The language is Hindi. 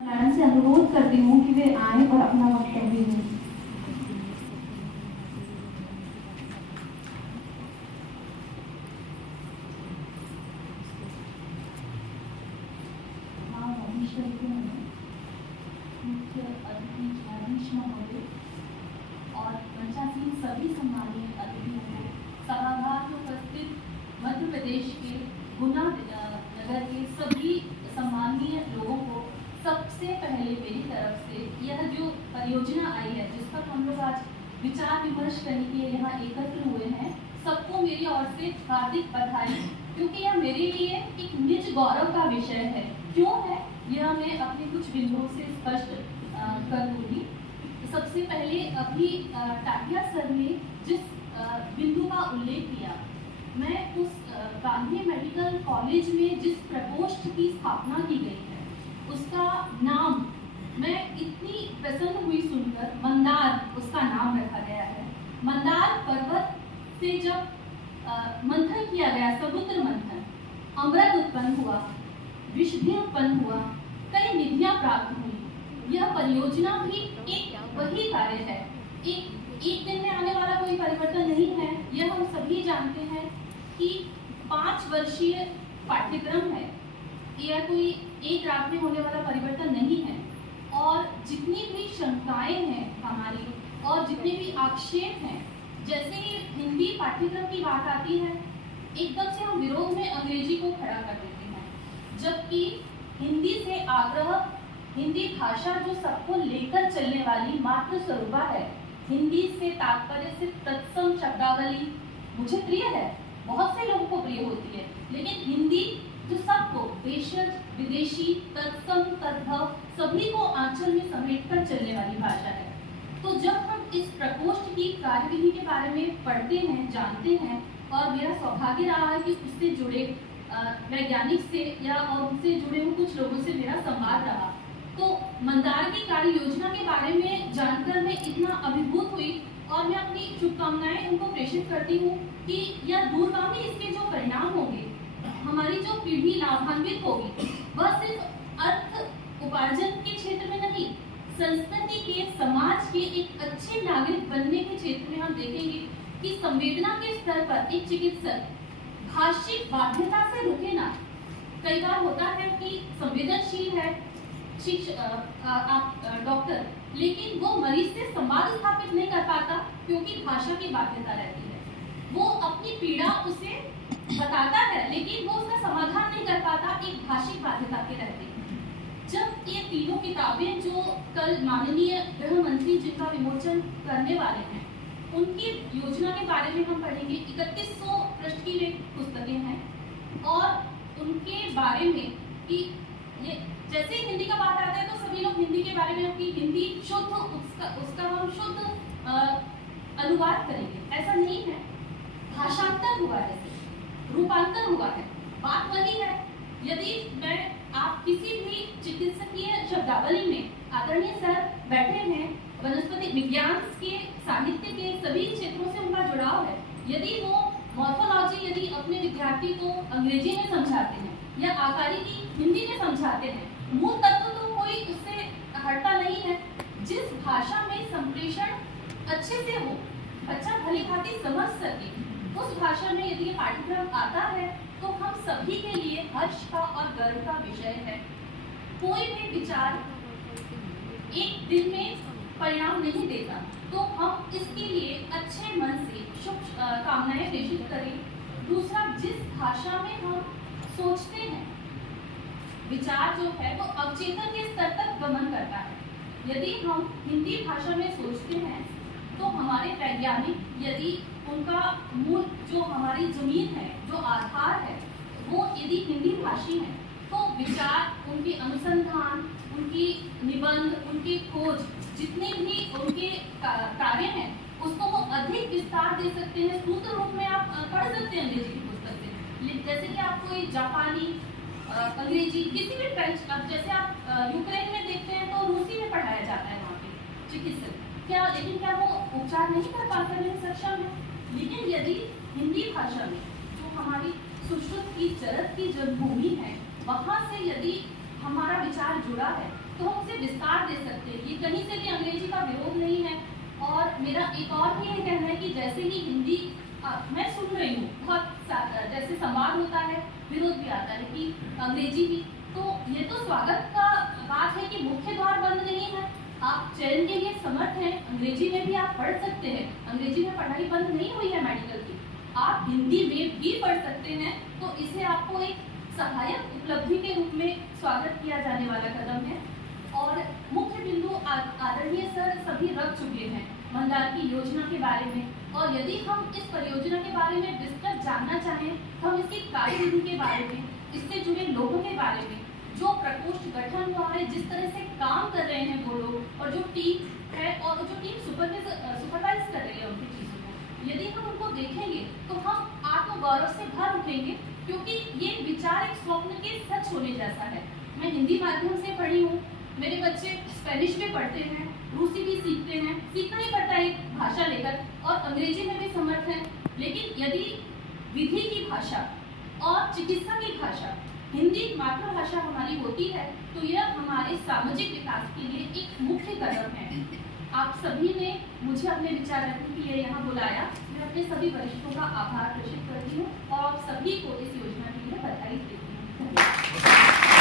मैडम से अनुरोध करती हूँ कि वे आए और अपना वक्तव्य दें। मुख्य अतिथि न्यायाधीश महोदय और मंचासीन सभी सम्मानीय अतिथियों को, सभागार में उपस्थित मध्य प्रदेश के गुना नगर के सभी सम्मानीय लोगों को सबसे पहले मेरी तरफ से यह जो परियोजना आई है जिस पर हम लोग आज विचार विमर्श करने के लिए यहाँ एकत्र हुए हैं, सबको मेरी ओर से हार्दिक बधाई, क्योंकि यह मेरे लिए एक निज गौरव का विषय है। क्यों है यह मैं अपने कुछ बिंदुओं से स्पष्ट कर दूंगी। सबसे पहले अभी टाटिया सर ने जिस बिंदु का उल्लेख किया, मैं उस गांधी मेडिकल कॉलेज में जिस प्रकोष्ठ की स्थापना की गई है उसका नाम मैं इतनी प्रसन्न हुई सुनकर, मंदार उसका नाम रखा गया है। मंदार पर्वत से जब मंथन किया गया, समुद्र मंथन, अमृत उत्पन्न हुआ, विषधि उत्पन्न हुआ, कई निधियां प्राप्त हुई। यह परियोजना भी एक वही कार्य है, एक दिन में आने वाला कोई परिवर्तन नहीं है। यह हम सभी जानते हैं कि 5 वर्षीय पाठ्यक्रम है, यह कोई एक रात में होने वाला परिवर्तन नहीं है। और जितनी भी शंकाएं हैं हमारी और जितने भी आक्षेप हैं, जैसे ही हिंदी पाठ्यक्रम की बात आती है एकदम से हम विरोध में अंग्रेजी को खड़ा कर देते हैं, जबकि हिंदी से आग्रह, हिंदी भाषा जो सबको लेकर चलने वाली मातृ स्वरूपा है, हिंदी से तात्पर्य से तत्सम शब्दावली मुझे प्रिय है, बहुत से लोगों को प्रिय होती है, लेकिन हिंदी जो सबको देशज विदेशी तत्सम तद्भव सभी को आंचल में समेटकर चलने वाली भाषा है। तो जब हम इस प्रकोष्ठ की कार्यविधि के बारे में पढ़ते हैं, जानते हैं, और मेरा सौभाग्य रहा है कि उससे जुड़े वैज्ञानिक से या और उनसे जुड़े हुए कुछ लोगों से मेरा संवाद रहा, तो मंदार की कार्य योजना के बारे में जानकर मैं इतना अभिभूत हुई और मैं अपनी शुभकामनाएं उनको प्रेषित करती हूँ कि यह दूरगामी इसके जो परिणाम होंगे, हमारी जो पीढ़ी लाभान्वित होगी, वह सिर्फ अर्थ उपार्जन के क्षेत्र में नहीं, संस्कृति के, समाज के एक अच्छे नागरिक बनने के क्षेत्र में हम देखेंगे कि संवेदना के स्तर पर एक चिकित्सक भाषिक बाध्यता से रुके ना। कई बार होता है कि संवेदनशील है डॉक्टर, लेकिन वो मरीज से संवाद स्थापित नहीं कर पाता क्योंकि भाषा की बाध्यता रहती है। वो अपनी पीड़ा उसे बताता है लेकिन वो उसका समाधान नहीं कर पाता, एक भाषिक बाध्यता के रहते हैं। जब ये तीनों किताबें जो कल माननीय गृह मंत्री जिनका विमोचन करने वाले हैं, उनकी योजना के बारे में हम पढ़ेंगे। 3100 पृष्ठ की वे पुस्तकें हैं और उनके बारे में कि ये जैसे ही हिंदी का बात आता है तो सभी लोग हिंदी के बारे में कि हिंदी शुद्ध उसका हम शुद्ध अनुवाद करेंगे, ऐसा नहीं है। भाषांतर हुआ है, रूपांतर हुआ है, बात वही है। यदि मैं आप किसी भी चिकित्सकीय शब्दावली में, आदरणीय सर बैठे हैं, वनस्पति विज्ञान के, साहित्य के सभी क्षेत्रों से उनका जुड़ाव है, यदि वो मॉर्फोलॉजी यदि अपने विद्यार्थी को अंग्रेजी में समझाते हैं या आकारिकी हिंदी में समझाते हैं, मूल तत्व तो कोई उससे हटता नहीं है। जिस भाषा में संप्रेषण अच्छे से हो, बच्चा भली भांति समझ सके, उस भाषा में यदि ये पाठ्यक्रम आता है तो हम सभी के लिए हर्ष का और गर्व का विषय है। कोई भी विचार एक दिन में परिणाम नहीं देता, तो हम इसके लिए अच्छे मन से शुभ कामनाएं प्रेषित करें। दूसरा, जिस भाषा में हम सोचते हैं, विचार जो है वो अवचेतन के स्तर तक गमन करता है। यदि हम हिंदी भाषा में सोचते हैं तो हमारे वैज्ञानिक, यदि उनका मूल जो हमारी जमीन है, जो आधार है, वो यदि हिंदी भाषी है, तो विचार, उनके अनुसंधान, उनकी निबंध, उनकी खोज, जितने भी उनके कार्य हैं, उसको वो अधिक विस्तार दे सकते हैं। सूत्र रूप में आप पढ़ सकते हैं अंग्रेजी की पुस्तक से, जैसे कि आप कोई जापानी, अंग्रेजी, किसी भी फ्रेंच, जैसे आप यूक्रेन में देखते हैं तो रूसी में पढ़ाया जाता है वहाँ पे चिकित्सक, लेकिन क्या वो उपचार नहीं कर पाते हैं, सक्षम है। लेकिन यदि हिंदी भाषा में जो हमारी सुश्रुत की, चरक की जन्मभूमि है, वहाँ से यदि हमारा विचार जुड़ा है तो हम विस्तार दे सकते हैं। ये कहीं से भी अंग्रेजी का विरोध नहीं है। और मेरा एक और भी ये कहना है कि जैसे ही हिंदी मैं सुन रही हूँ बहुत जैसे संवाद होता है, विरोध भी आता है कि अंग्रेजी भी, तो ये तो स्वागत का बात है कि मुख्य द्वार बंद नहीं है, आप चयन के लिए समर्थ हैं, अंग्रेजी में भी आप पढ़ सकते हैं, अंग्रेजी में पढ़ाई बंद नहीं हुई है मेडिकल की, आप हिंदी में भी पढ़ सकते हैं। तो इसे आपको एक सहायक उपलब्धि के रूप में स्वागत किया जाने वाला कदम है। और मुख्य बिंदु आदरणीय सर सभी रख चुके हैं मंदार की योजना के बारे में, और यदि हम इस परियोजना के बारे में विस्तृत जानना चाहें तो हम इसकी कार्यविधि के बारे में, इससे जुड़े लोगों के बारे में, जो प्रकोष्ठ गठन हुआ है, जिस तरह से काम कर रहे हैं वो लोग, और जो टीम है और जो टीम सुपरवाइज कर रही है उनकी चीज़ों को, यदि हम उनको देखेंगे तो हम आत्मगौरव से भर उठेंगे, क्योंकि ये विचार एक स्वप्न के सच होने जैसा है। मैं हिंदी माध्यम से पढ़ी हूँ, मेरे बच्चे स्पेनिश में पढ़ते हैं, रूसी भी सीखते हैं, सीखना ही पड़ता है एक भाषा लेकर, और अंग्रेजी में भी समर्थ हैं। लेकिन यदि विधि की भाषा और चिकित्सा की भाषा हिंदी मातृभाषा हमारी होती है तो यह हमारे सामाजिक विकास के लिए एक मुख्य कदम है। आप सभी ने मुझे अपने विचार रखने के लिए यहाँ बुलाया। मैं अपने सभी वरिष्ठों का आभार प्रकट करती हूँ और सभी को इस योजना के लिए बधाई देती हूँ। धन्यवाद।